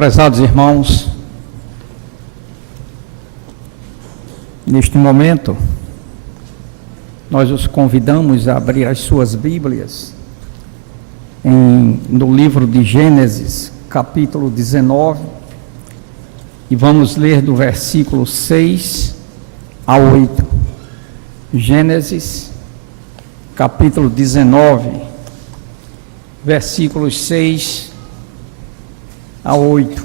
Prezados irmãos, neste momento, nós os convidamos a abrir as suas Bíblias no livro de Gênesis, capítulo 19, e vamos ler do versículo 6 a 8. Gênesis, capítulo 19, versículos 6 a 8.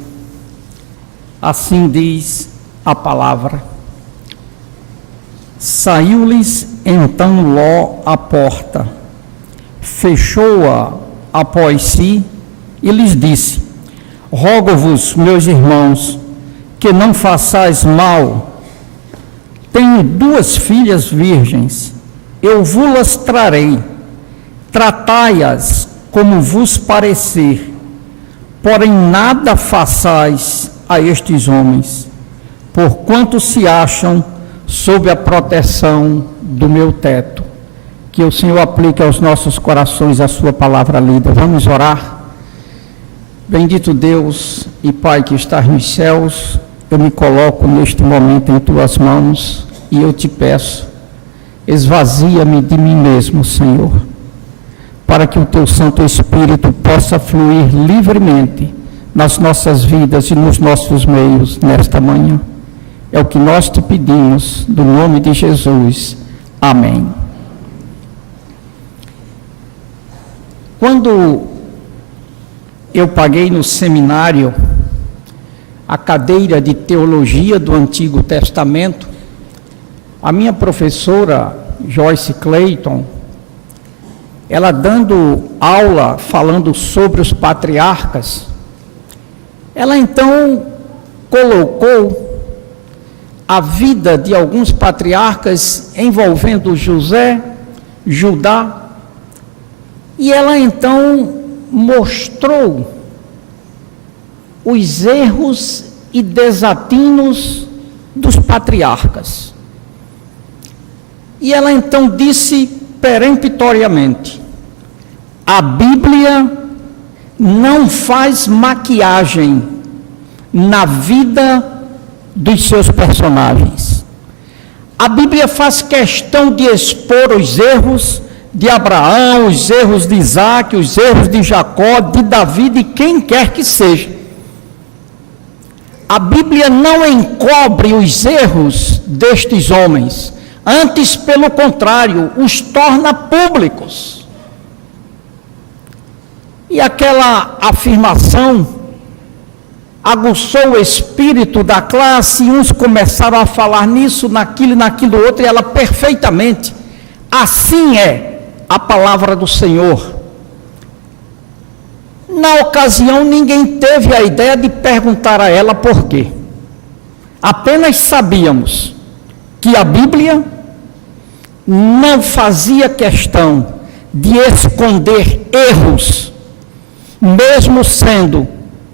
Assim diz a palavra: Saiu-lhes então Ló à porta, fechou-a após si e lhes disse: Rogo-vos, meus irmãos, que não façais mal. Tenho 2 filhas virgens, eu vos-las trarei, tratai-as como vos parecer, porém nada façais a estes homens, porquanto se acham sob a proteção do meu teto. Que o Senhor aplique aos nossos corações a sua palavra lida. Vamos orar. Bendito Deus e Pai que estás nos céus, eu me coloco neste momento em tuas mãos e eu te peço, esvazia-me de mim mesmo, Senhor, para que o teu Santo Espírito possa fluir livremente nas nossas vidas e nos nossos meios nesta manhã. É o que nós te pedimos, no nome de Jesus. Amém. Quando eu paguei no seminário a cadeira de Teologia do Antigo Testamento, a minha professora, Joyce Clayton, ela dando aula, falando sobre os patriarcas, ela então colocou a vida de alguns patriarcas envolvendo José, Judá, e ela então mostrou os erros e desatinos dos patriarcas. E ela então disse peremptoriamente: a Bíblia não faz maquiagem na vida dos seus personagens. A Bíblia faz questão de expor os erros de Abraão, os erros de Isaac, os erros de Jacó, de Davi, de quem quer que seja. A Bíblia não encobre os erros destes homens, antes, pelo contrário, os torna públicos. E aquela afirmação aguçou o espírito da classe, e uns começaram a falar nisso, naquilo e naquilo outro, e ela perfeitamente. Assim é a palavra do Senhor. Na ocasião, ninguém teve a ideia de perguntar a ela por quê. Apenas sabíamos que a Bíblia não fazia questão de esconder erros, mesmo sendo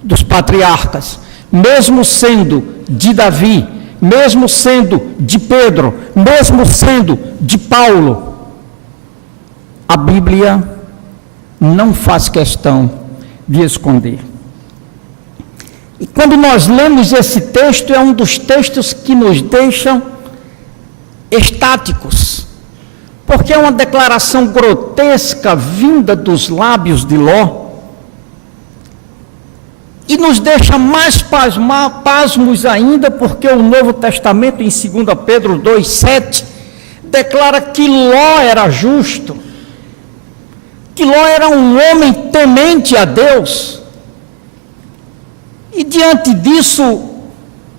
dos patriarcas, mesmo sendo de Davi, mesmo sendo de Pedro, mesmo sendo de Paulo. A Bíblia não faz questão de esconder. E quando nós lemos esse texto, é um dos textos que nos deixam estáticos, porque é uma declaração grotesca vinda dos lábios de Ló, e nos deixa mais pasmos ainda, porque o Novo Testamento, em 2 Pedro 2,7, declara que Ló era justo, que Ló era um homem temente a Deus. E diante disso,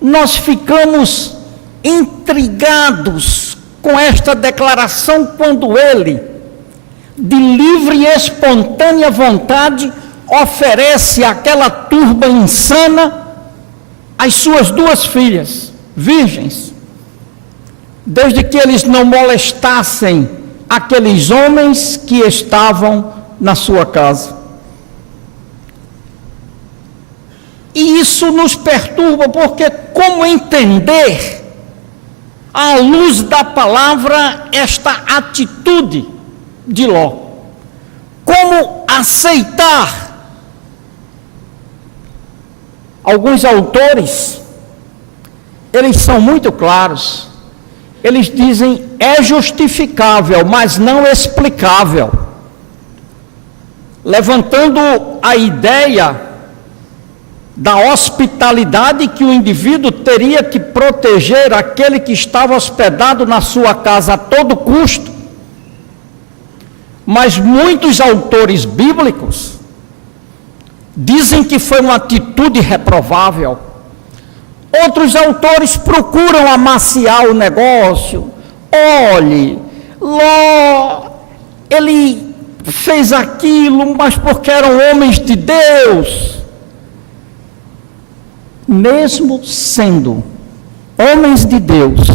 nós ficamos intrigados com esta declaração, quando ele, de livre e espontânea vontade, oferece àquela turba insana as suas 2 filhas virgens, desde que eles não molestassem aqueles homens que estavam na sua casa. E isso nos perturba, porque como entender, à luz da palavra, esta atitude de Ló? Como aceitar Alguns autores, eles são muito claros. Eles dizem, é justificável, mas não explicável. Levantando a ideia da hospitalidade que o indivíduo teria que proteger aquele que estava hospedado na sua casa a todo custo. Mas muitos autores bíblicos dizem que foi uma atitude reprovável. Outros autores procuram amaciar o negócio. Olhe, Ló, ele fez aquilo, mas porque eram homens de Deus. Mesmo sendo homens de Deus,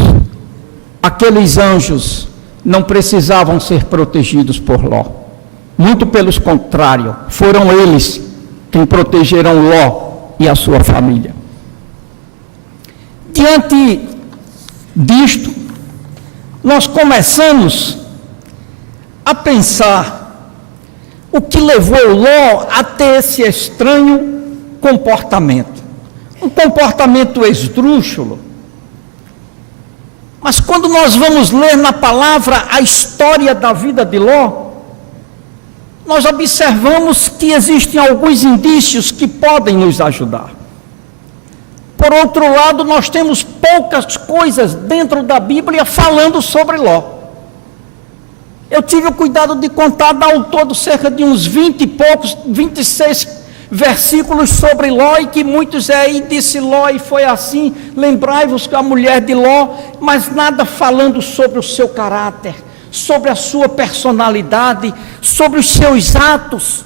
aqueles anjos não precisavam ser protegidos por Ló. Muito pelo contrário, foram eles quem protegeram Ló e a sua família. Diante disto, nós começamos a pensar o que levou Ló a ter esse estranho comportamento. Um comportamento esdrúxulo. Mas quando nós vamos ler na palavra a história da vida de Ló, nós observamos que existem alguns indícios que podem nos ajudar. Por outro lado, nós temos poucas coisas dentro da Bíblia falando sobre Ló. Eu tive o cuidado de contar, ao todo, cerca de uns 20 e poucos, 26 versículos sobre Ló, e que muitos aí disse Ló e foi assim, lembrai-vos que a mulher de Ló, mas nada falando sobre o seu caráter, sobre a sua personalidade, sobre os seus atos.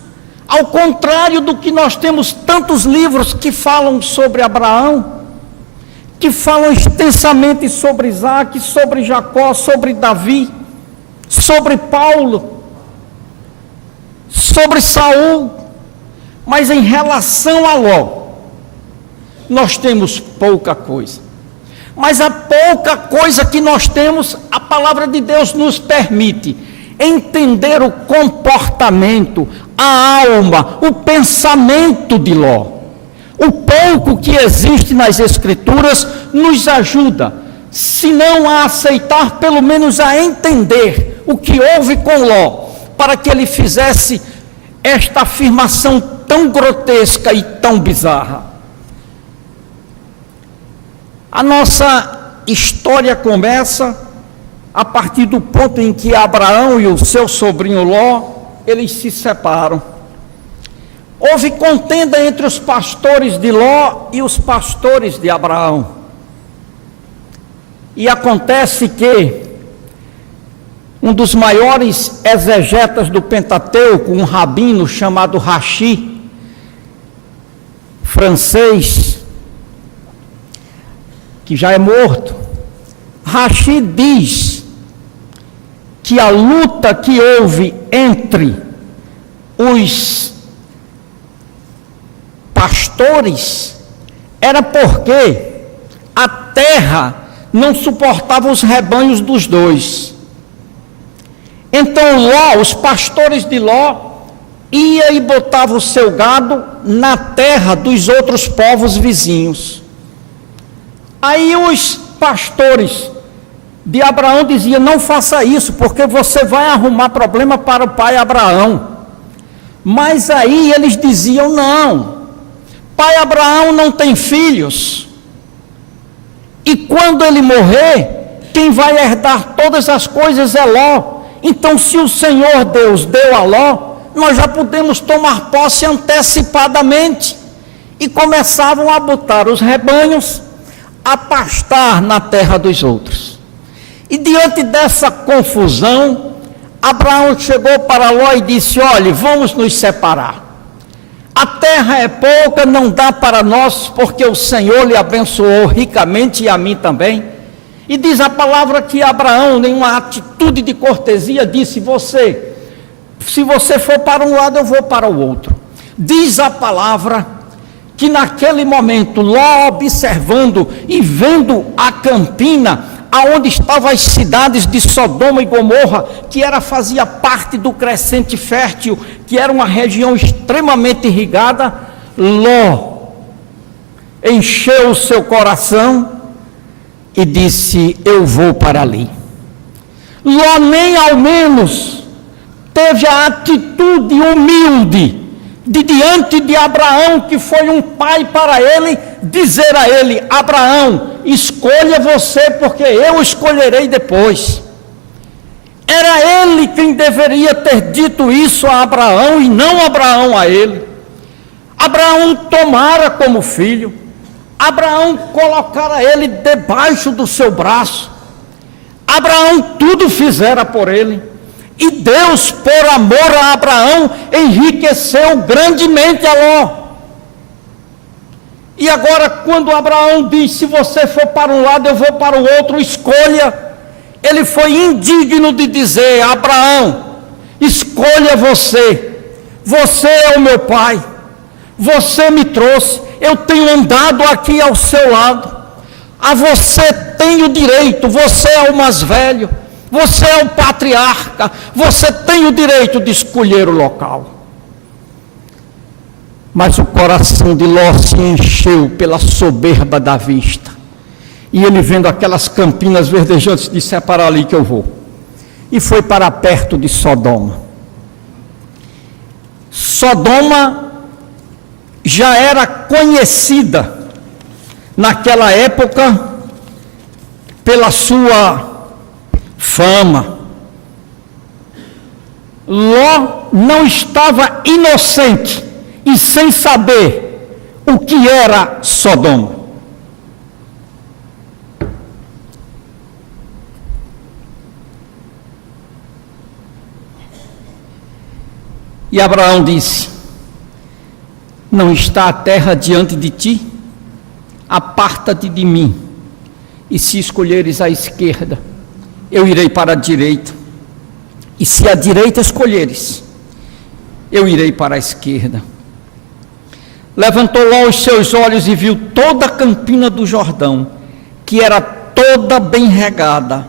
Ao contrário do que nós temos tantos livros que falam sobre Abraão, que falam extensamente sobre Isaac, sobre Jacó, sobre Davi, sobre Paulo, sobre Saul. Mas em relação a Ló, nós temos pouca coisa. Mas a pouca coisa que nós temos, a palavra de Deus nos permite entender o comportamento, a alma, o pensamento de Ló. O pouco que existe nas Escrituras nos ajuda, se não a aceitar, pelo menos a entender o que houve com Ló, para que ele fizesse esta afirmação tão grotesca e tão bizarra. A nossa história começa a partir do ponto em que Abraão e o seu sobrinho Ló, eles se separam. Houve contenda entre os pastores de Ló e os pastores de Abraão. E acontece que um dos maiores exegetas do Pentateuco, um rabino chamado Rashi, francês, que já é morto, Rashi diz que a luta que houve entre os pastores era porque a terra não suportava os rebanhos dos dois. Então Ló, os pastores de Ló, ia e botava o seu gado na terra dos outros povos vizinhos. Aí os pastores de Abraão diziam, não faça isso, porque você vai arrumar problema para o pai Abraão. Mas aí eles diziam, não, pai Abraão não tem filhos, e quando ele morrer, quem vai herdar todas as coisas é Ló. Então, se o Senhor Deus deu a Ló, nós já podemos tomar posse antecipadamente. E começavam a botar os rebanhos a pastar na terra dos outros. E diante dessa confusão, Abraão chegou para Ló e disse, olhe, vamos nos separar. A terra é pouca, não dá para nós, porque o Senhor lhe abençoou ricamente e a mim também. E diz a palavra que Abraão, em uma atitude de cortesia, disse, se você for para um lado, eu vou para o outro. Diz a palavra que naquele momento, Ló observando e vendo a campina, aonde estavam as cidades de Sodoma e Gomorra, que fazia parte do crescente fértil, que era uma região extremamente irrigada, Ló encheu o seu coração e disse: eu vou para ali. Ló nem ao menos teve a atitude humilde de diante de Abraão, que foi um pai para ele, dizer a ele: Abraão, escolha você, porque eu escolherei depois. Era ele quem deveria ter dito isso a Abraão e não Abraão a ele. Abraão tomara como filho, Abraão colocara ele debaixo do seu braço, Abraão tudo fizera por ele, e Deus, por amor a Abraão, enriqueceu grandemente a Ló. E agora, quando Abraão diz: se você for para um lado, eu vou para o outro, escolha, ele foi indigno de dizer: Abraão, escolha você, você é o meu pai, você me trouxe, eu tenho andado aqui ao seu lado, a você tenho direito, você é o mais velho, você é o patriarca, você tem o direito de escolher o local. Mas o coração de Ló se encheu pela soberba da vista, e ele, vendo aquelas campinas verdejantes, disse: é para ali que eu vou, e foi para perto de Sodoma. Sodoma já era conhecida naquela época pela sua fama. Ló não estava inocente e sem saber o que era Sodoma. E Abraão disse: não está a terra diante de ti? Aparta-te de mim, e se escolheres a esquerda, eu irei para a direita, e se a direita escolheres, eu irei para a esquerda. Levantou Ló os seus olhos e viu toda a campina do Jordão, que era toda bem regada,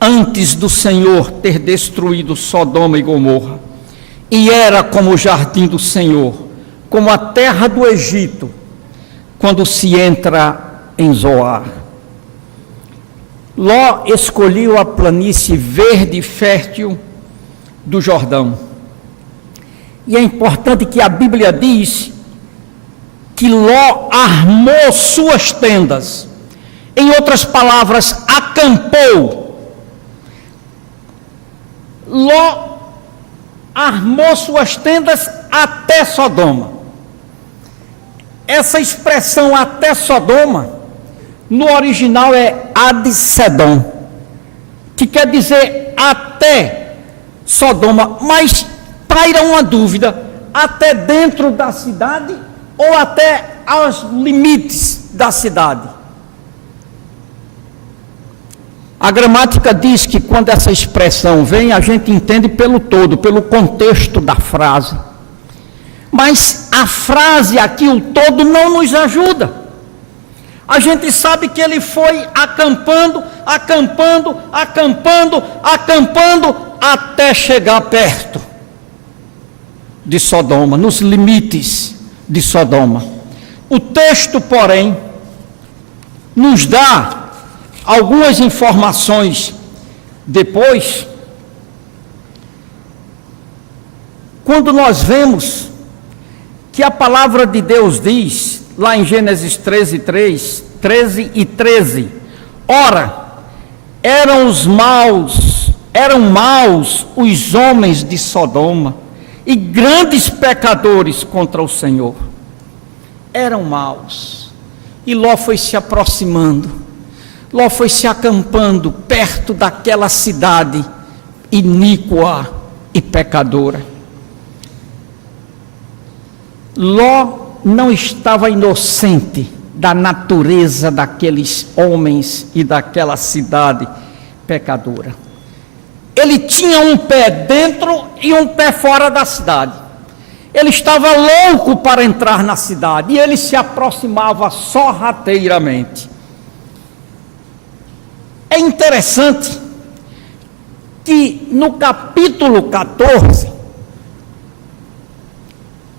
antes do Senhor ter destruído Sodoma e Gomorra, e era como o jardim do Senhor, como a terra do Egito, quando se entra em Zoar. Ló escolheu a planície verde e fértil do Jordão. E é importante que a Bíblia diz que Ló armou suas tendas. Em outras palavras, acampou. Ló armou suas tendas até Sodoma. Essa expressão até Sodoma, no original é ad Sedom, que quer dizer até Sodoma, mas paira uma dúvida: até dentro da cidade ou até aos limites da cidade? A gramática diz que quando essa expressão vem, a gente entende pelo todo, pelo contexto da frase. Mas a frase aqui, o todo, não nos ajuda. A gente sabe que ele foi acampando, acampando, acampando, acampando, até chegar perto de Sodoma, nos limites de Sodoma. O texto, porém, nos dá algumas informações depois, quando nós vemos que a palavra de Deus diz, lá em Gênesis 13 e 13, ora, eram maus os homens de Sodoma, e grandes pecadores contra o Senhor. Eram maus. E Ló foi se aproximando, Ló foi se acampando perto daquela cidade iníqua e pecadora. Ló não estava inocente da natureza daqueles homens e daquela cidade pecadora. Ele tinha um pé dentro e um pé fora da cidade. Ele estava louco para entrar na cidade e ele se aproximava sorrateiramente. É interessante que no capítulo 14,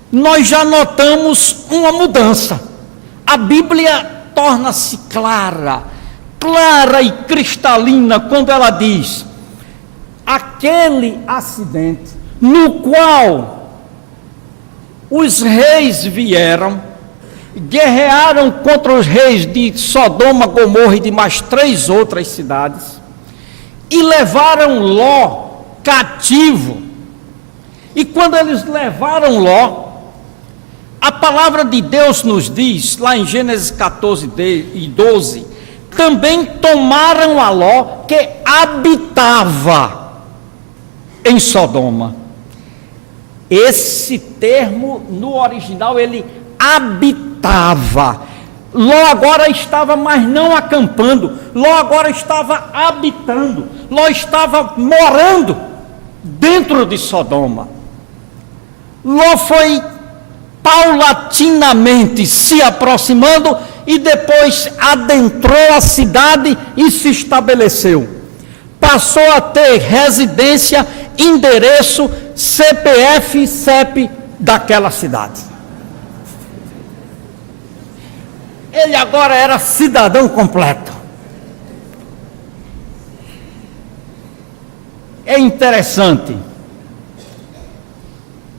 nós já notamos uma mudança. A Bíblia torna-se clara e cristalina quando ela diz: aquele acidente no qual os reis vieram, guerrearam contra os reis de Sodoma, Gomorra e de mais 3 outras cidades, e levaram Ló cativo. E quando eles levaram Ló, a palavra de Deus nos diz, lá em Gênesis 14 e 12, também tomaram a Ló que habitava em Sodoma. Esse termo, no original, ele habitava. Ló agora estava, mas não acampando. Ló agora estava habitando. Ló estava morando dentro de Sodoma. Ló foi paulatinamente se aproximando e depois adentrou a cidade e se estabeleceu. Passou a ter residência, endereço, CPF e CEP daquela cidade. Ele agora era cidadão completo. É interessante.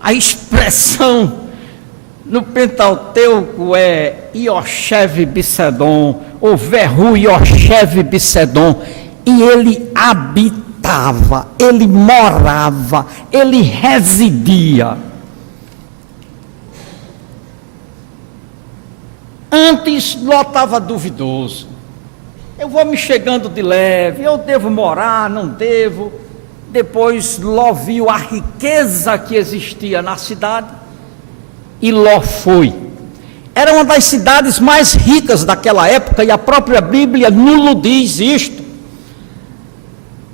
A expressão no Pentateuco é Ioshev Bicedon, ou Verru Ioshev Bicedon, e ele habitava, ele morava, ele residia. Antes Ló estava duvidoso. Eu vou me chegando de leve, eu devo morar, não devo. Depois Ló viu a riqueza que existia na cidade e Ló foi. Era uma das cidades mais ricas daquela época e a própria Bíblia nulo diz isto.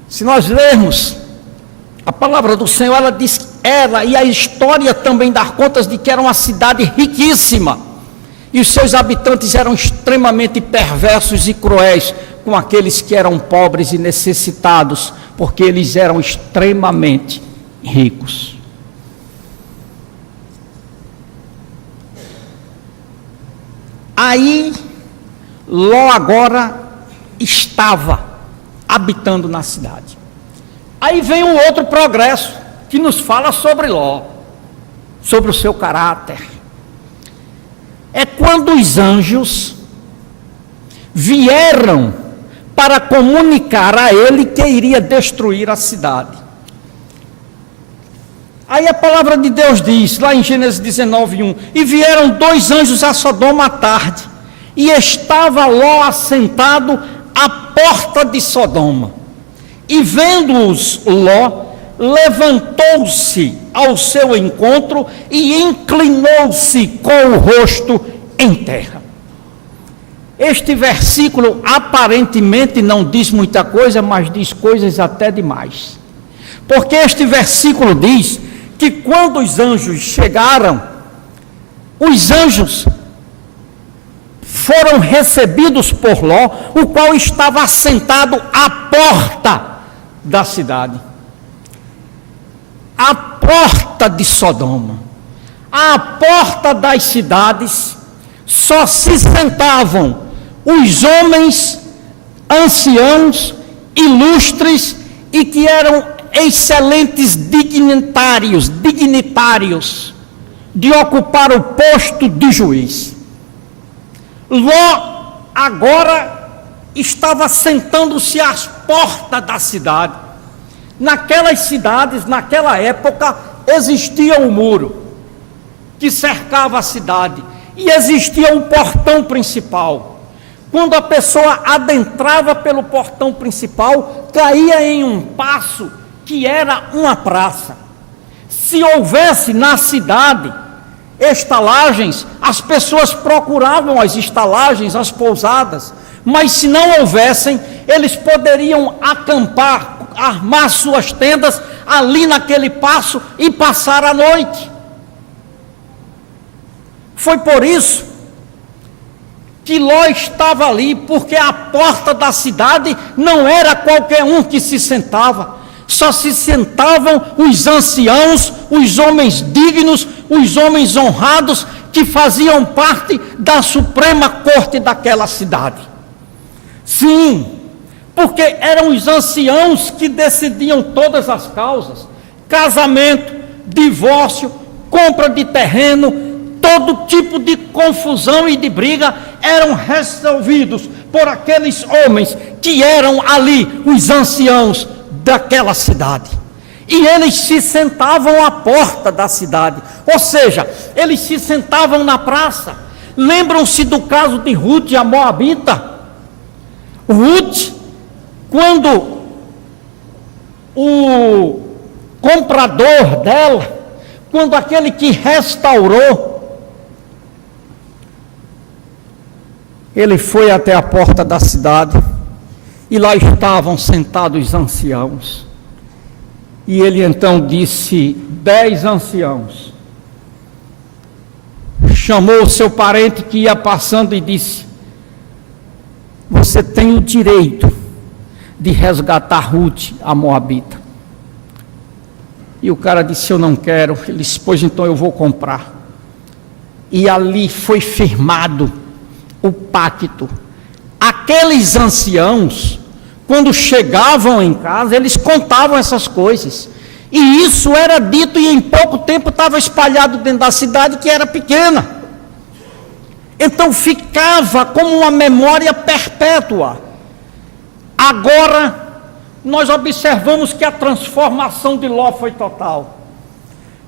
Se nós lermos a palavra do Senhor, ela diz que era, e a história também dá contas de que era uma cidade riquíssima. E os seus habitantes eram extremamente perversos e cruéis com aqueles que eram pobres e necessitados, porque eles eram extremamente ricos. Aí, Ló agora estava habitando na cidade. Aí vem um outro progresso, que nos fala sobre Ló, sobre o seu caráter. É quando os anjos vieram para comunicar a ele que iria destruir a cidade. Aí a palavra de Deus diz, lá em Gênesis 19:1, e vieram 2 anjos a Sodoma à tarde, e estava Ló assentado à porta de Sodoma. E vendo-os Ló, levantou-se ao seu encontro e inclinou-se com o rosto em terra. Este versículo aparentemente não diz muita coisa, mas diz coisas até demais. Porque este versículo diz que quando os anjos chegaram, os anjos foram recebidos por Ló, o qual estava assentado à porta da cidade. À porta de Sodoma, à porta das cidades, só se sentavam os homens anciãos, ilustres e que eram excelentes dignitários de ocupar o posto de juiz. Ló agora estava sentando-se às portas da cidade. Naquelas cidades, naquela época, existia um muro que cercava a cidade e existia um portão principal. Quando a pessoa adentrava pelo portão principal, caía em um passo que era uma praça. Se houvesse na cidade estalagens, as pessoas procuravam as estalagens, as pousadas, mas se não houvessem, eles poderiam acampar, armar suas tendas ali naquele passo e passar a noite. Foi por isso que Ló estava ali, porque a porta da cidade não era qualquer um que se sentava, só se sentavam os anciãos, os homens dignos, os homens honrados, que faziam parte da Suprema Corte daquela cidade. Sim, porque eram os anciãos que decidiam todas as causas: casamento, divórcio, compra de terreno, todo tipo de confusão e de briga eram resolvidos por aqueles homens que eram ali os anciãos daquela cidade. E eles se sentavam à porta da cidade, ou seja, eles se sentavam na praça. Lembram-se do caso de Ruth, a Moabita? Ruth, quando o comprador dela, quando aquele que restaurou, ele foi até a porta da cidade, e lá estavam sentados os anciãos. E ele então disse: 10 anciãos. Chamou o seu parente que ia passando e disse: você tem o direito de resgatar Ruth, a Moabita. E o cara disse: eu não quero. Ele disse: pois então eu vou comprar. E ali foi firmado o pacto. Aqueles anciãos, quando chegavam em casa, eles contavam essas coisas. E isso era dito, e em pouco tempo estava espalhado dentro da cidade, que era pequena. Então ficava como uma memória perpétua. Agora, nós observamos que a transformação de Ló foi total.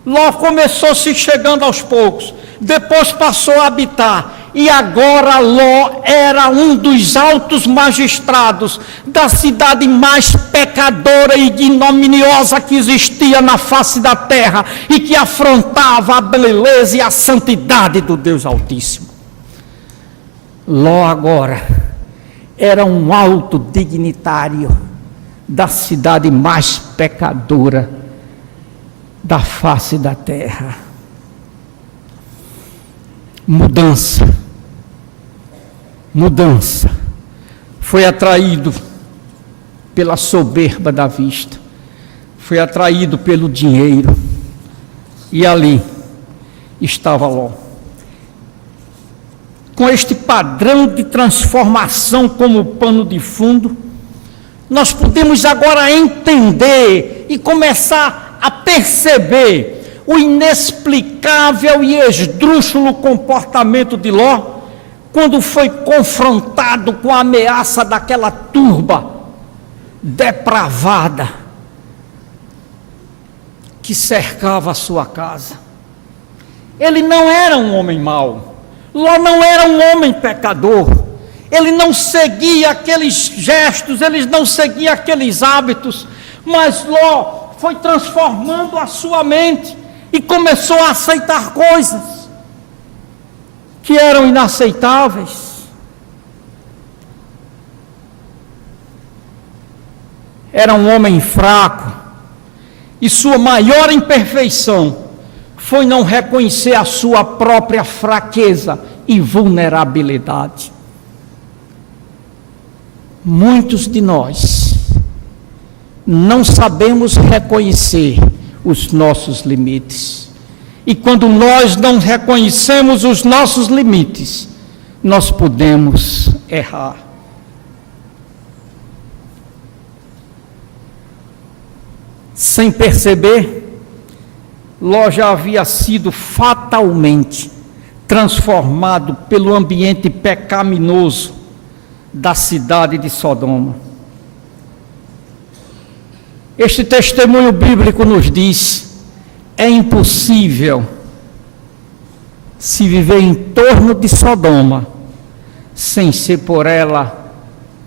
Ló começou se chegando aos poucos, depois passou a habitar, e agora Ló era um dos altos magistrados da cidade mais pecadora e ignominiosa que existia na face da terra, e que afrontava a beleza e a santidade do Deus Altíssimo. Ló agora era um alto dignitário da cidade mais pecadora da face da terra. Mudança. Foi atraído pela soberba da vista, foi atraído pelo dinheiro, e ali estava Ló. Com este padrão de transformação como pano de fundo, nós podemos agora entender e começar a perceber o inexplicável e esdrúxulo comportamento de Ló, quando foi confrontado com a ameaça daquela turba depravada que cercava a sua casa. Ele não era um homem mau, Ló não era um homem pecador, ele não seguia aqueles gestos, ele não seguia aqueles hábitos, mas Ló foi transformando a sua mente e começou a aceitar coisas que eram inaceitáveis. Era um homem fraco, e sua maior imperfeição foi não reconhecer a sua própria fraqueza e vulnerabilidade. Muitos de nós não sabemos reconhecer os nossos limites. E quando nós não reconhecemos os nossos limites, nós podemos errar. Sem perceber, Ló já havia sido fatalmente transformado pelo ambiente pecaminoso da cidade de Sodoma. Este testemunho bíblico nos diz: é impossível se viver em torno de Sodoma sem ser por ela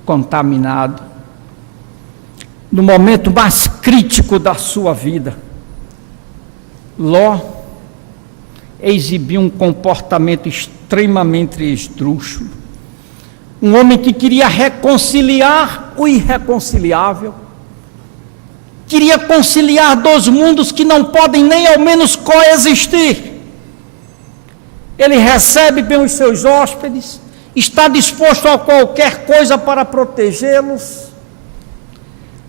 contaminado. No momento mais crítico da sua vida, Ló exibiu um comportamento extremamente esdrúxulo. Um homem que queria reconciliar o irreconciliável, queria conciliar dois mundos que não podem nem ao menos coexistir. Ele recebe bem os seus hóspedes, está disposto a qualquer coisa para protegê-los,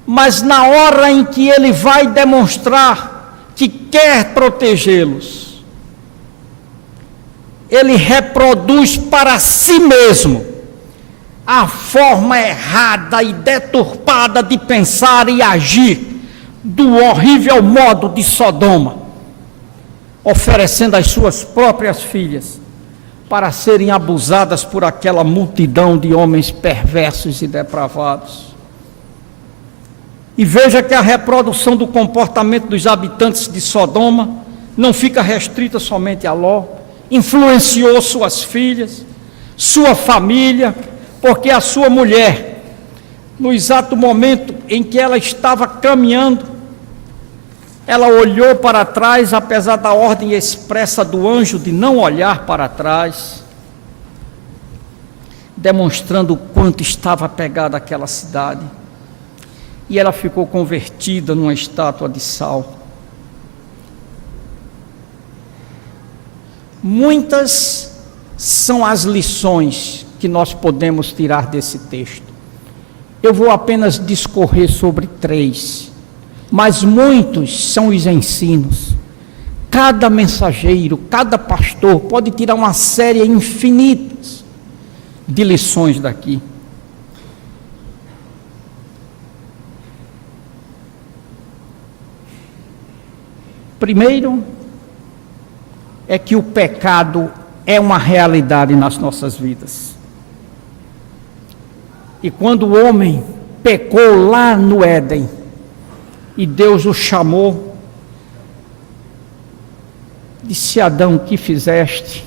mas na hora em que ele vai demonstrar que quer protegê-los, ele reproduz para si mesmo a forma errada e deturpada de pensar e agir do horrível modo de Sodoma, oferecendo as suas próprias filhas para serem abusadas por aquela multidão de homens perversos e depravados. E veja que a reprodução do comportamento dos habitantes de Sodoma não fica restrita somente a Ló, influenciou suas filhas, sua família, porque a sua mulher, no exato momento em que ela estava caminhando, ela olhou para trás, apesar da ordem expressa do anjo de não olhar para trás, demonstrando o quanto estava apegada àquela cidade. E ela ficou convertida numa estátua de sal. Muitas são as lições que nós podemos tirar desse texto. Eu vou apenas discorrer sobre 3, mas muitos são os ensinos. Cada mensageiro, cada pastor pode tirar uma série infinita de lições daqui. Primeiro, é que o pecado é uma realidade nas nossas vidas. E quando o homem pecou lá no Éden, e Deus o chamou, disse: Adão, o que fizeste?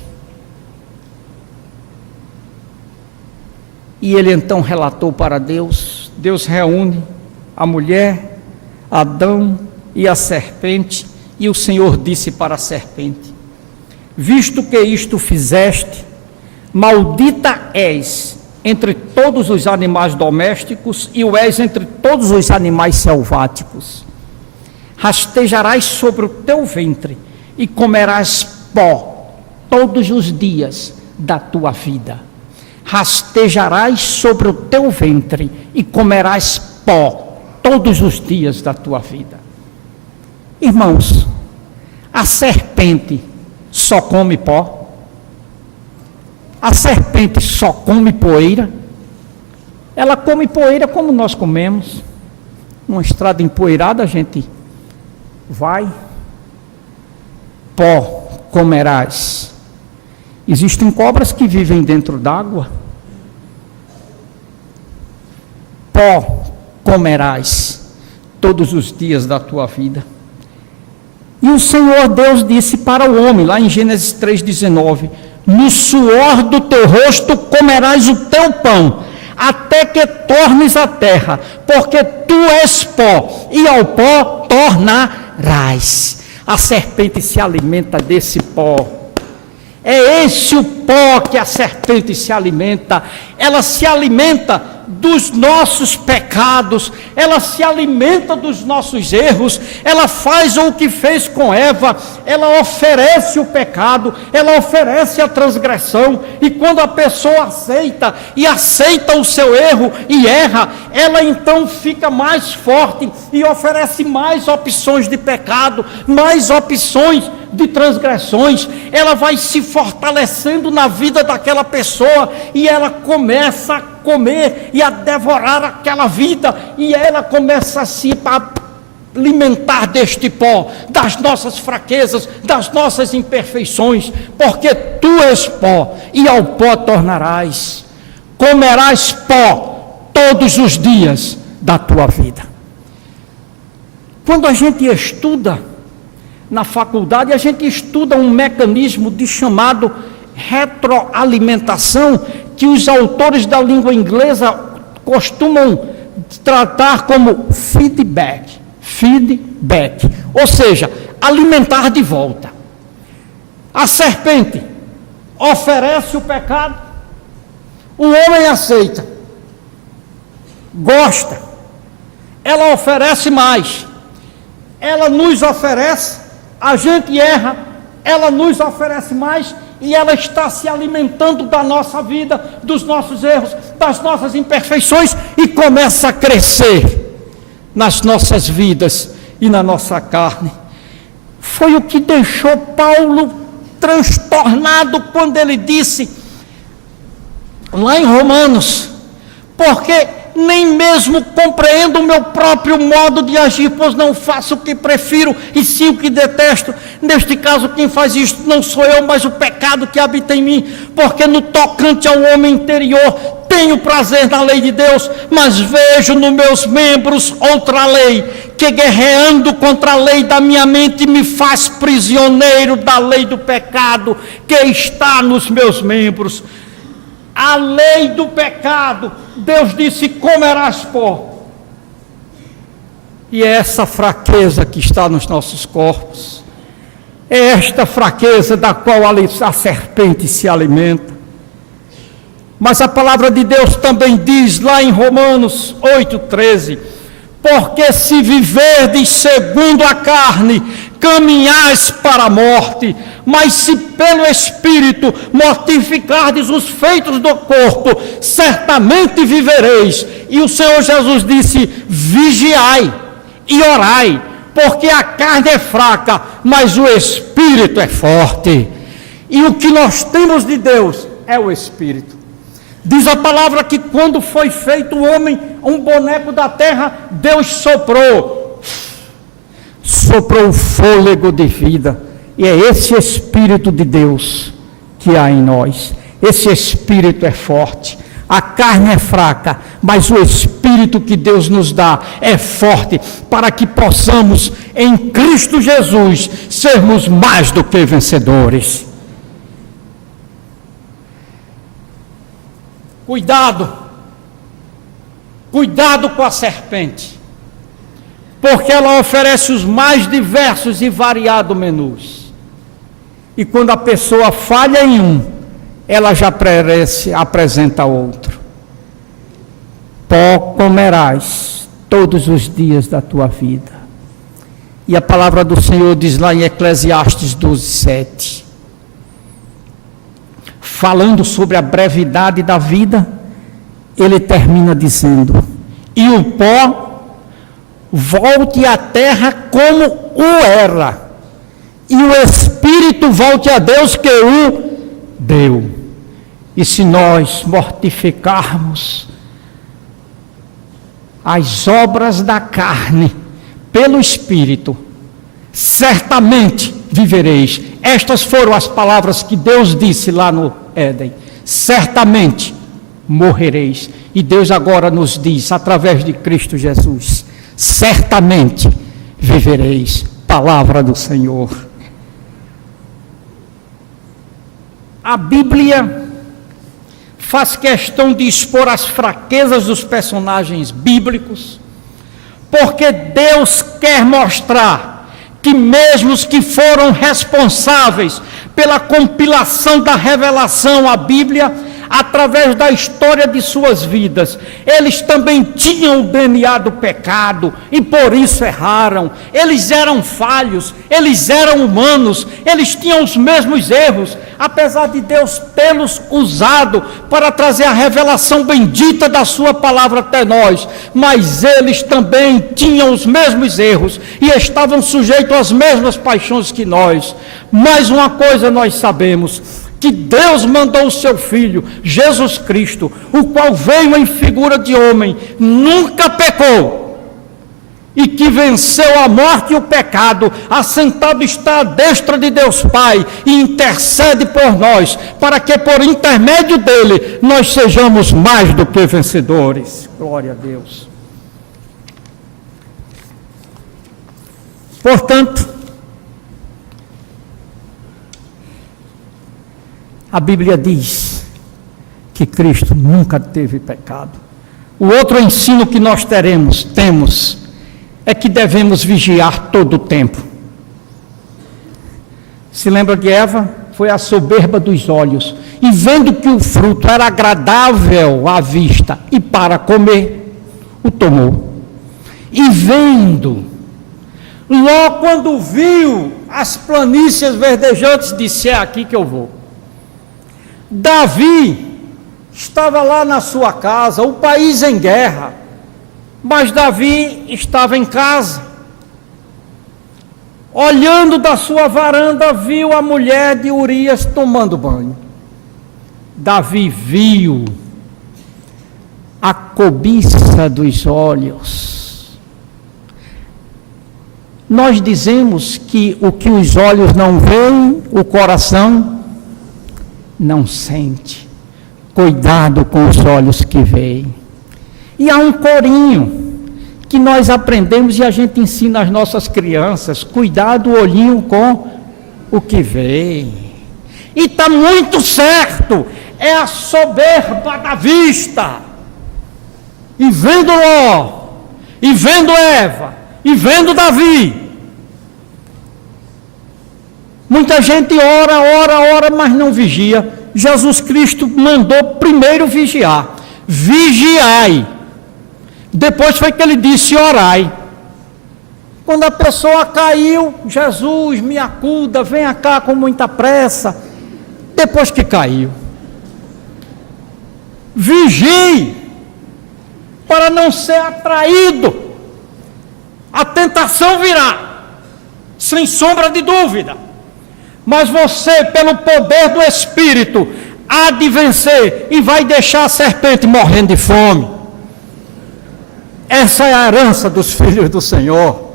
E ele então relatou para Deus. Deus reúne a mulher, Adão e a serpente, e o Senhor disse para a serpente: visto que isto fizeste, maldita és entre todos os animais domésticos e o és entre todos os animais selváticos. Rastejarás sobre o teu ventre e comerás pó todos os dias da tua vida. Rastejarás sobre o teu ventre e comerás pó todos os dias da tua vida. Irmãos, a serpente só come pó? A serpente só come poeira? Ela come poeira como nós comemos. Numa estrada empoeirada a gente vai. Pó comerás. Existem cobras que vivem dentro d'água. Pó comerás todos os dias da tua vida. E o Senhor Deus disse para o homem, lá em Gênesis 3,19: no suor do teu rosto comerás o teu pão, até que tornes a terra, porque tu és pó, e ao pó tornarás. A serpente se alimenta desse pó. É esse o pó que a serpente se alimenta. Ela se alimenta dos nossos pecados, ela se alimenta dos nossos erros, ela faz o que fez com Eva, ela oferece o pecado, ela oferece a transgressão, e quando a pessoa aceita o seu erro e erra, ela então fica mais forte e oferece mais opções de pecado, mais opções de transgressões. Ela vai se fortalecendo na vida daquela pessoa, e ela começa a comer e a devorar aquela vida, e ela começa a se alimentar deste pó, das nossas fraquezas, das nossas imperfeições, porque tu és pó, e ao pó tornarás. Comerás pó todos os dias da tua vida. Quando a gente estuda na faculdade, a gente estuda um mecanismo chamado retroalimentação, que os autores da língua inglesa costumam tratar como feedback, ou seja, alimentar de volta. A serpente oferece o pecado, o homem aceita, gosta, ela oferece mais, ela nos oferece, a gente erra, ela nos oferece mais, e ela está se alimentando da nossa vida, dos nossos erros, das nossas imperfeições, e começa a crescer nas nossas vidas e na nossa carne. Foi o que deixou Paulo transtornado quando ele disse, lá em Romanos, porque nem mesmo compreendo o meu próprio modo de agir, pois não faço o que prefiro, e sim o que detesto. Neste caso, quem faz isto não sou eu, mas o pecado que habita em mim, porque no tocante ao homem interior, tenho prazer na lei de Deus, mas vejo nos meus membros outra lei, que guerreando contra a lei da minha mente, me faz prisioneiro da lei do pecado, que está nos meus membros. A lei do pecado, Deus disse, comerás pó. E é essa fraqueza que está nos nossos corpos, é esta fraqueza da qual a serpente se alimenta. Mas a palavra de Deus também diz lá em Romanos 8,13, porque se viverdes segundo a carne, caminhais para a morte, mas se pelo Espírito mortificardes os feitos do corpo, certamente vivereis. E o Senhor Jesus disse, vigiai e orai, porque a carne é fraca, mas o Espírito é forte. E o que nós temos de Deus é o Espírito. Diz a palavra que quando foi feito o homem, um boneco da terra, Deus soprou o fôlego de vida. E é esse Espírito de Deus que há em nós. Esse Espírito é forte. A carne é fraca, mas o Espírito que Deus nos dá é forte, para que possamos, em Cristo Jesus, sermos mais do que vencedores. Cuidado com a serpente, porque ela oferece os mais diversos e variados menus. E quando a pessoa falha em um, ela já apresenta outro. Pó comerás todos os dias da tua vida. E a palavra do Senhor diz lá em Eclesiastes 12:7, falando sobre a brevidade da vida, ele termina dizendo, e o pó volte à terra como o era, e o Espírito volte a Deus que o deu. E se nós mortificarmos as obras da carne pelo Espírito, certamente vivereis. Estas foram as palavras que Deus disse lá no Éden. Certamente morrereis. E Deus agora nos diz, através de Cristo Jesus, certamente vivereis. Palavra do Senhor. A Bíblia faz questão de expor as fraquezas dos personagens bíblicos, porque Deus quer mostrar que mesmo os que foram responsáveis pela compilação da revelação à Bíblia, através da história de suas vidas, eles também tinham o DNA do pecado e por isso erraram. Eles eram falhos, eles eram humanos, eles tinham os mesmos erros, apesar de Deus tê-los usado para trazer a revelação bendita da sua palavra até nós, mas eles também tinham os mesmos erros e estavam sujeitos às mesmas paixões que nós. Mais uma coisa nós sabemos, que Deus mandou o seu Filho, Jesus Cristo, o qual veio em figura de homem, nunca pecou, e que venceu a morte e o pecado, assentado está à destra de Deus Pai, e intercede por nós, para que por intermédio dele, nós sejamos mais do que vencedores. Glória a Deus. Portanto, a Bíblia diz que Cristo nunca teve pecado. O outro ensino que nós temos, é que devemos vigiar todo o tempo. Se lembra de Eva? Foi a soberba dos olhos, e vendo que o fruto era agradável à vista e para comer, o tomou. E vendo, logo quando viu as planícies verdejantes, disse, é aqui que eu vou. Davi estava lá na sua casa, o país em guerra, mas Davi estava em casa. olhando da sua varanda, viu a mulher de Urias tomando banho. Davi viu a cobiça dos olhos. Nós dizemos que o que os olhos não veem, o coração não sente. Cuidado com os olhos que veem. E há um corinho que nós aprendemos e a gente ensina às nossas crianças: cuidado o olhinho com o que vê. E está muito certo, é a soberba da vista. E vendo Ló, e vendo Eva, e vendo Davi. Muita gente ora, mas não vigia. Jesus Cristo mandou primeiro vigiar. Vigiai. Depois foi que ele disse: orai. Quando a pessoa caiu, Jesus, me acuda, venha cá com muita pressa. Depois que caiu, vigie, para não ser atraído. A tentação virá, sem sombra de dúvida. Mas você, pelo poder do Espírito, há de vencer e vai deixar a serpente morrendo de fome. Essa é a herança dos filhos do Senhor.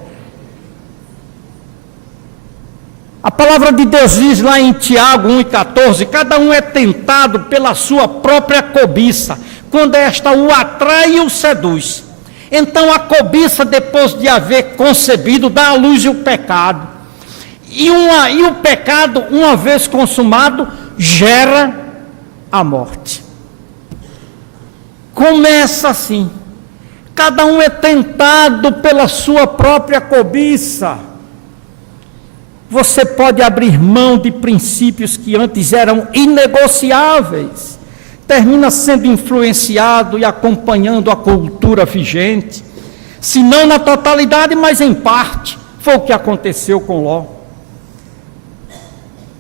A palavra de Deus diz lá em Tiago 1,14: cada um é tentado pela sua própria cobiça, quando esta o atrai e o seduz. Então a cobiça, depois de haver concebido, dá à luz o pecado. E o pecado, uma vez consumado, gera a morte. Começa assim. Cada um é tentado pela sua própria cobiça. Você pode abrir mão de princípios que antes eram inegociáveis. Termina sendo influenciado e acompanhando a cultura vigente. Se não na totalidade, mas em parte. Foi o que aconteceu com Ló.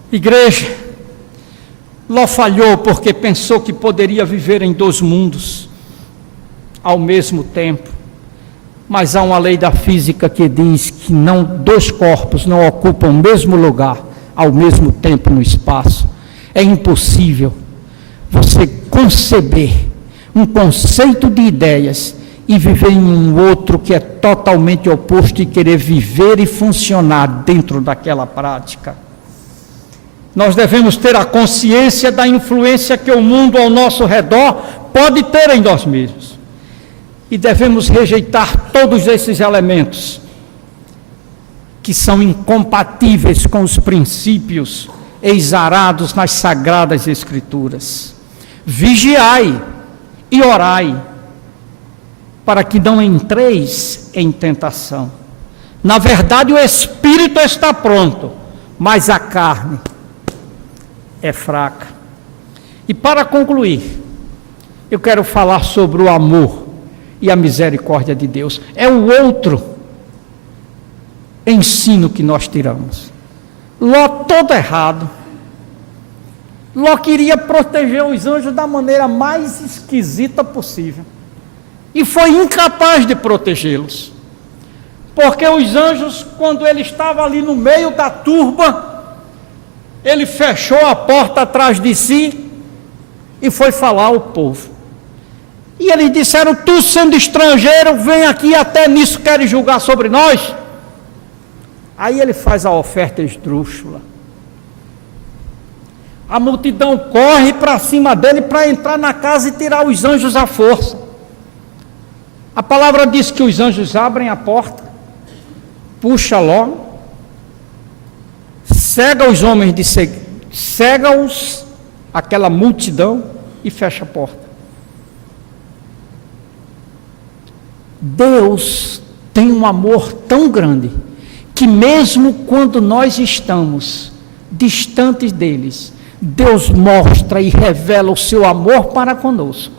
Igreja, Ló falhou porque pensou que poderia viver em dois mundos ao mesmo tempo. Mas há uma lei da física que diz que dois corpos não ocupam o mesmo lugar ao mesmo tempo no espaço. É impossível você conceber um conceito de ideias e viver em um outro que é totalmente oposto e querer viver e funcionar dentro daquela prática. Nós devemos ter a consciência da influência que o mundo ao nosso redor pode ter em nós mesmos. E devemos rejeitar todos esses elementos que são incompatíveis com os princípios exarados nas Sagradas Escrituras. Vigiai e orai, para que não entreis em tentação. Na verdade, o espírito está pronto, mas a carne é fraca. E para concluir, eu quero falar sobre o amor e a misericórdia de Deus. É o outro ensino que nós tiramos. Ló todo errado. Ló queria proteger os anjos da maneira mais esquisita possível. E foi incapaz de protegê-los. Porque os anjos, quando ele estava ali no meio da turba, ele fechou a porta atrás de si e foi falar ao povo. E eles disseram: tu sendo estrangeiro, vem aqui, até nisso queres julgar sobre nós? Aí ele faz a oferta esdrúxula. A multidão corre para cima dele para entrar na casa e tirar os anjos à força. A palavra diz que os anjos abrem a porta, puxa Ló, cega os homens de cegueira, cega-os, aquela multidão, e fecha a porta. Deus tem um amor tão grande, que mesmo quando nós estamos distantes deles, Deus mostra e revela o seu amor para conosco.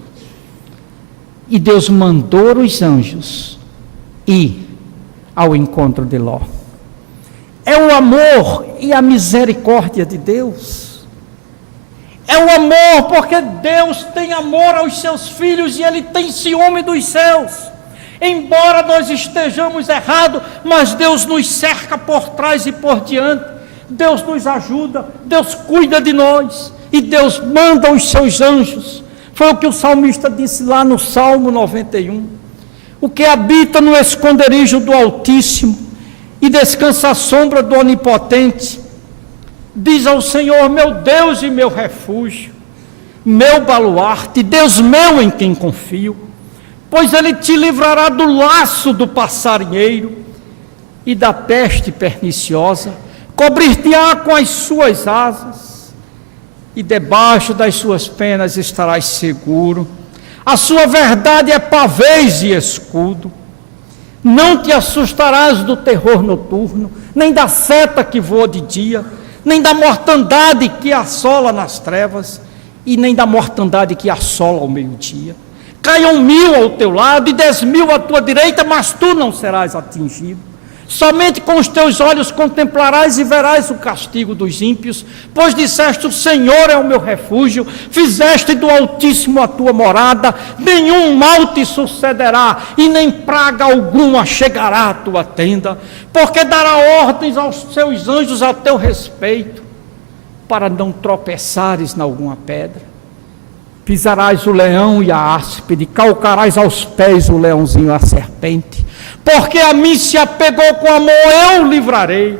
E Deus mandou os anjos ir ao encontro de Ló. É o amor e a misericórdia de Deus. É o amor, porque Deus tem amor aos seus filhos e Ele tem ciúme dos seus. Embora nós estejamos errados, mas Deus nos cerca por trás e por diante. Deus nos ajuda, Deus cuida de nós e Deus manda os seus anjos. Foi o que o salmista disse lá no Salmo 91. O que habita no esconderijo do Altíssimo e descansa à sombra do Onipotente, diz ao Senhor: meu Deus e meu refúgio, meu baluarte, Deus meu em quem confio, pois Ele te livrará do laço do passarinheiro e da peste perniciosa, cobrir-te-á com as suas asas, e debaixo das suas penas estarás seguro. A sua verdade é pavês e escudo. Não te assustarás do terror noturno, nem da seta que voa de dia, nem da mortandade que assola nas trevas, e nem da mortandade que assola ao meio-dia. Caiam 1000 ao teu lado e 10.000 à tua direita, mas tu não serás atingido. Somente com os teus olhos contemplarás e verás o castigo dos ímpios, pois disseste: o Senhor é o meu refúgio, fizeste do Altíssimo a tua morada, nenhum mal te sucederá, e nem praga alguma chegará à tua tenda, porque dará ordens aos seus anjos a teu respeito, para não tropeçares em alguma pedra. Pisarás o leão e a áspide, calcarás aos pés o leãozinho e a serpente. Porque a mim se apegou com amor, eu o livrarei,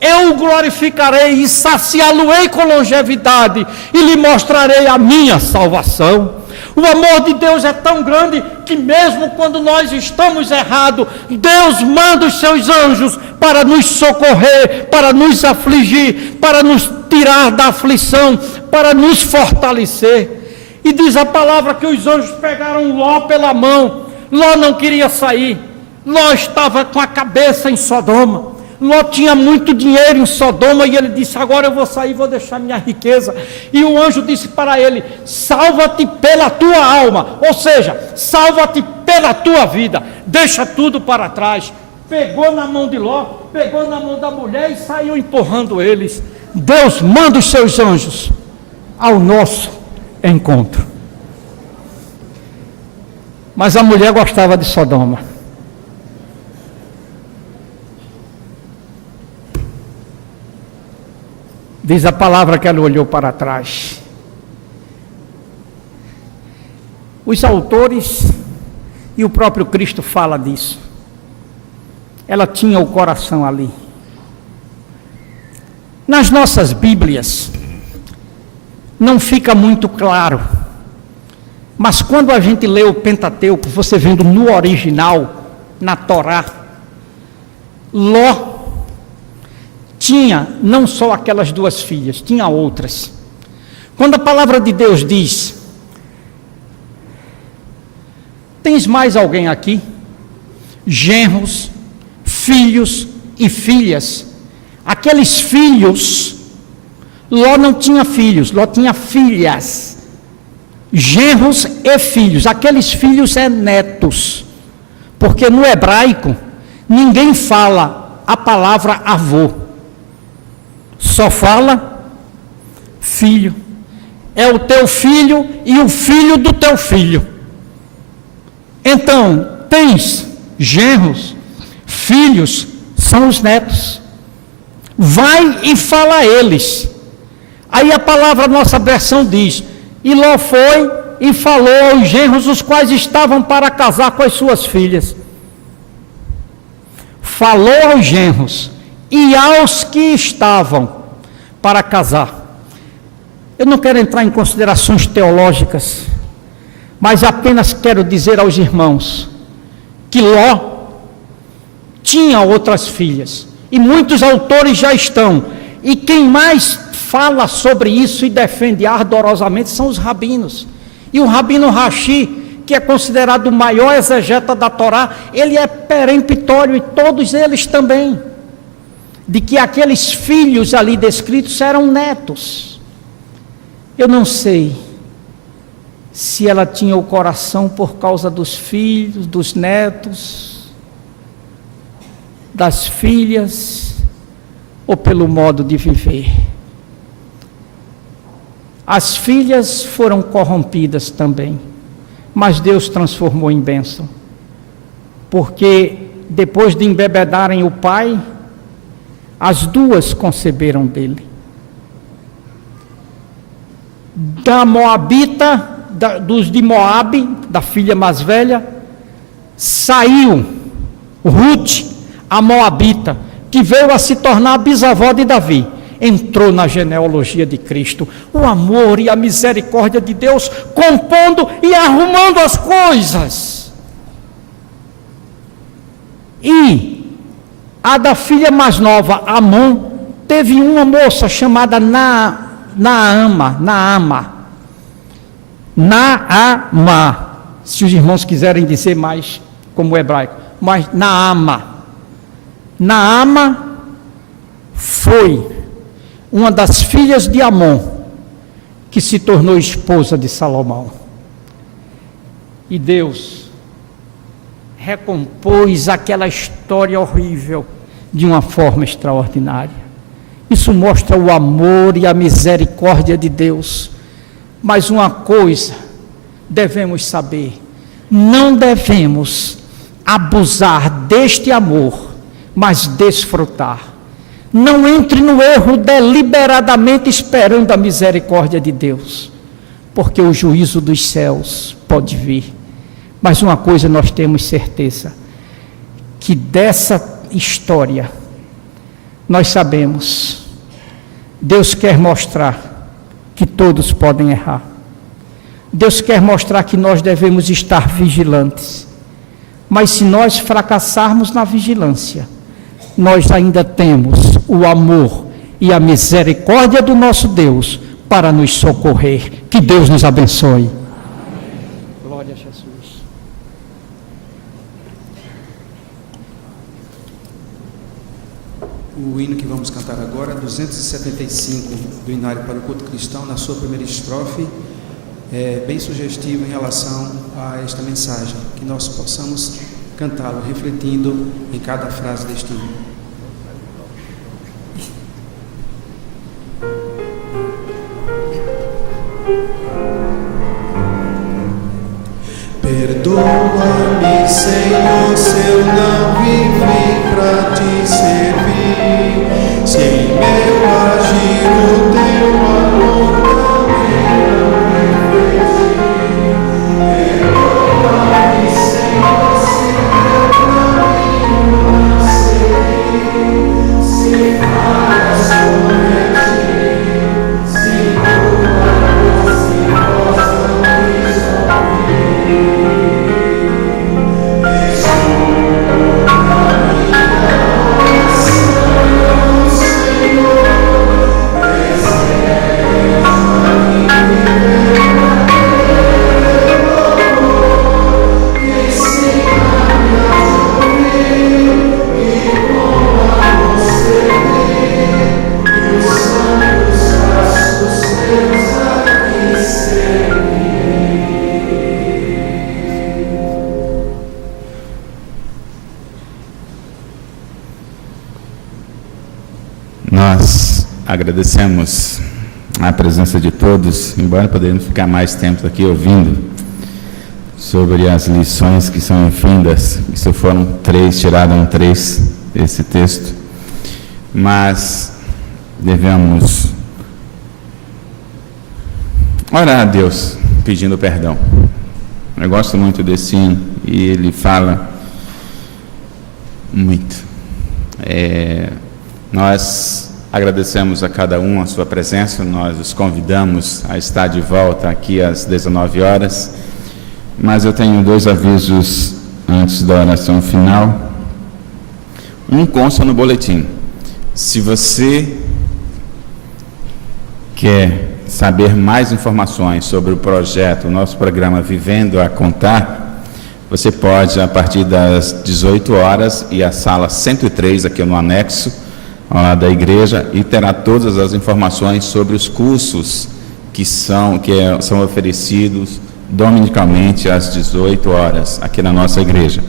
eu o glorificarei e saciá-lo-ei com longevidade, e lhe mostrarei a minha salvação. O amor de Deus é tão grande que mesmo quando nós estamos errados, Deus manda os seus anjos para nos socorrer, para nos afligir, para nos tirar da aflição, para nos fortalecer. E diz a palavra que os anjos pegaram Ló pela mão. Ló não queria sair. Ló estava com a cabeça em Sodoma. Ló tinha muito dinheiro em Sodoma e ele disse: agora eu vou sair, vou deixar minha riqueza. E o anjo disse para ele: salva-te pela tua alma, ou seja, salva-te pela tua vida, deixa tudo para trás. Pegou na mão de Ló, pegou na mão da mulher e saiu empurrando eles. Deus manda os seus anjos ao nosso encontro. Mas a mulher gostava de Sodoma. Diz a palavra que ela olhou para trás. Os autores e o próprio Cristo fala disso. Ela tinha o coração ali. Nas nossas Bíblias não fica muito claro, mas quando a gente lê o Pentateuco, você vendo no original, na Torá, Ló tinha não só aquelas 2 filhas, tinha outras. Quando a palavra de Deus diz: tens mais alguém aqui? Genros, filhos e filhas. Aqueles filhos, Ló não tinha filhos, Ló tinha filhas. Genros e filhos. Aqueles filhos é netos, porque no hebraico ninguém fala a palavra avô, só fala filho. É o teu filho e o filho do teu filho. Então, tens genros, filhos, são os netos. Vai e fala a eles. Aí a palavra, nossa versão diz: e Ló foi e falou aos genros, os quais estavam para casar com as suas filhas. Falou aos genros e aos que estavam para casar. Eu não quero entrar em considerações teológicas, mas apenas quero dizer aos irmãos que Ló tinha outras filhas, e muitos autores já estão, e quem mais fala sobre isso e defende ardorosamente são os rabinos. E o rabino Rashi, que é considerado o maior exegeta da Torá, ele é peremptório, e todos eles também, de que aqueles filhos ali descritos eram netos. Eu não sei se ela tinha o coração por causa dos filhos, dos netos, das filhas, ou pelo modo de viver. As filhas foram corrompidas também, mas Deus transformou em bênção. porque depois de embebedarem o pai, as duas conceberam dele. Da Moabita, dos de Moabe, da filha mais velha, saiu Ruth, a Moabita, que veio a se tornar a bisavó de Davi. Entrou na genealogia de Cristo, o amor e a misericórdia de Deus, compondo e arrumando as coisas. E a da filha mais nova, Amon, teve uma moça chamada Naama, se os irmãos quiserem dizer mais como hebraico, mas Naama foi uma das filhas de Amon, que se tornou esposa de Salomão. E Deus recompôs aquela história horrível de uma forma extraordinária. Isso mostra o amor e a misericórdia de Deus. Mas uma coisa devemos saber: não devemos abusar deste amor, mas desfrutar. Não entre no erro deliberadamente esperando a misericórdia de Deus, porque o juízo dos céus pode vir. Mas uma coisa nós temos certeza, que dessa história nós sabemos, Deus quer mostrar que todos podem errar. Deus quer mostrar que nós devemos estar vigilantes. Mas se nós fracassarmos na vigilância, nós ainda temos o amor e a misericórdia do nosso Deus para nos socorrer. Que Deus nos abençoe. Glória a Jesus. O hino que vamos cantar agora, 275 do Inário para o Culto Cristão, na sua primeira estrofe, é bem sugestivo em relação a esta mensagem, que nós possamos cantá-lo, refletindo em cada frase deste hino. Perdoa-me, Senhor, se eu não vivi para te servir, se em meu agir o teu amor não me refletir. Perdoa-me, Senhor, se meu caminho não seguir, se falhas cometi, se tua voz não quis ouvir. Nós agradecemos a presença de todos, embora poderíamos ficar mais tempo aqui ouvindo sobre as lições que são infindas. Isso foram 3, tiraram 3 desse texto, mas devemos orar a Deus pedindo perdão. Eu gosto muito desse hino e ele fala muito. Nós agradecemos a cada um a sua presença, nós os convidamos a estar de volta aqui às 19 horas, mas eu tenho 2 avisos antes da oração final. Um consta no boletim. Se você quer saber mais informações sobre o projeto, o nosso programa Vivendo a Contar, você pode, a partir das 18 horas, ir à sala 103, aqui no anexo, ao lado da igreja, e terá todas as informações sobre os cursos que são oferecidos dominicalmente às 18 horas, aqui na nossa igreja.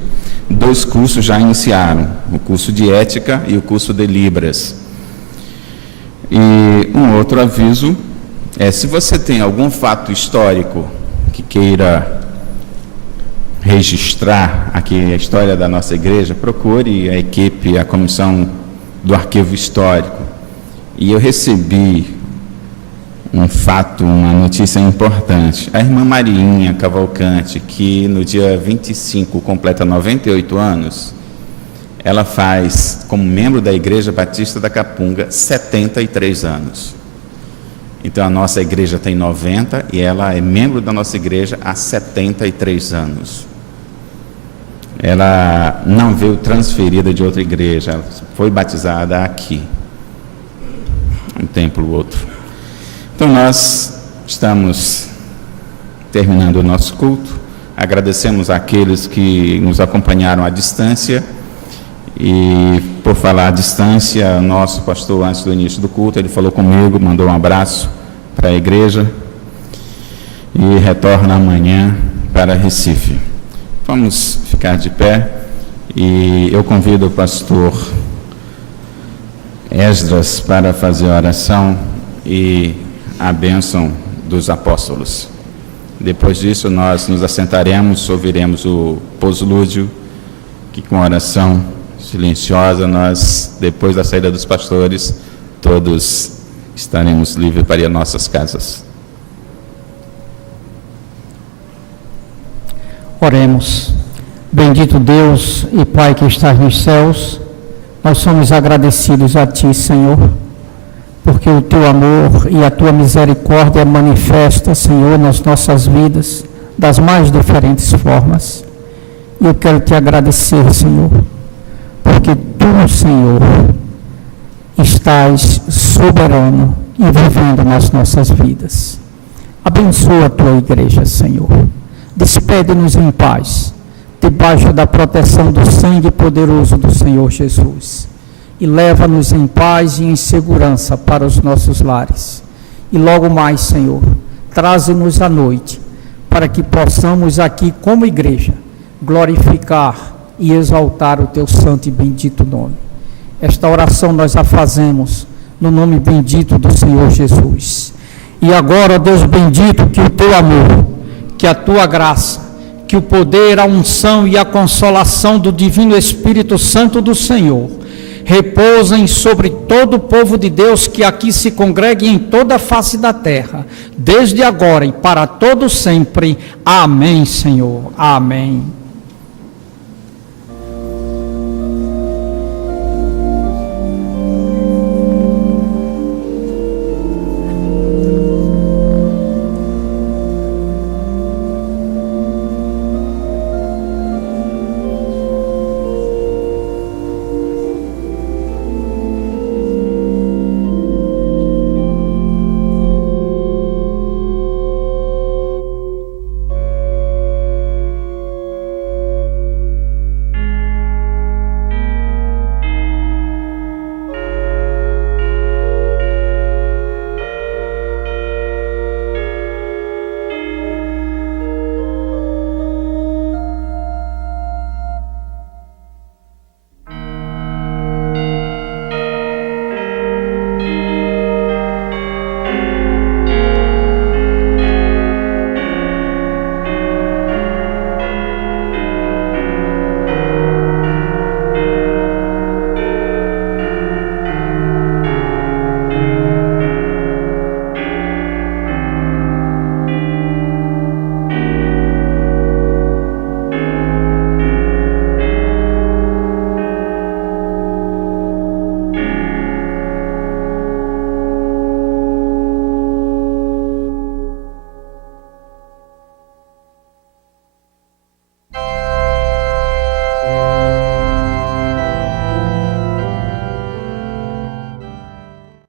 2 cursos já iniciaram, o curso de Ética e o curso de Libras. E um outro aviso se você tem algum fato histórico que queira registrar aqui a história da nossa igreja, procure a equipe, a comissão do arquivo histórico. E eu recebi um fato, uma notícia importante. A irmã Mariinha Cavalcante, que no dia 25 completa 98 anos, ela faz, como membro da Igreja Batista da Capunga, 73 anos. Então a nossa igreja tem 90 e ela é membro da nossa igreja há 73 anos. Ela não veio transferida de outra igreja, ela foi batizada aqui, um templo outro. Então nós estamos terminando o nosso culto, agradecemos àqueles que nos acompanharam à distância. E por falar à distância, nosso pastor, antes do início do culto, ele falou comigo, mandou um abraço para a igreja e retorna amanhã para Recife. Vamos ficar de pé e eu convido o pastor Esdras para fazer a oração e a bênção dos apóstolos. Depois disso nós nos assentaremos, ouviremos o poslúdio, que com oração silenciosa, nós, depois da saída dos pastores, todos estaremos livres para ir às nossas casas. Oremos. Bendito Deus e Pai que estás nos céus, nós somos agradecidos a Ti, Senhor, porque o Teu amor e a Tua misericórdia manifesta, Senhor, nas nossas vidas, das mais diferentes formas. E eu quero Te agradecer, Senhor, porque Tu, Senhor, estás soberano e vivendo nas nossas vidas. Abençoa a Tua igreja, Senhor. Despede-nos em paz, debaixo da proteção do sangue poderoso do Senhor Jesus. E leva-nos em paz e em segurança para os nossos lares. E logo mais, Senhor, traze-nos à noite, para que possamos aqui, como igreja, glorificar e exaltar o Teu santo e bendito nome. Esta oração nós a fazemos no nome bendito do Senhor Jesus. E agora, Deus bendito, que o Teu amor, que a Tua graça, que o poder, a unção e a consolação do Divino Espírito Santo do Senhor repousem sobre todo o povo de Deus que aqui se congregue em toda a face da terra, desde agora e para todo sempre. Amém, Senhor. Amém.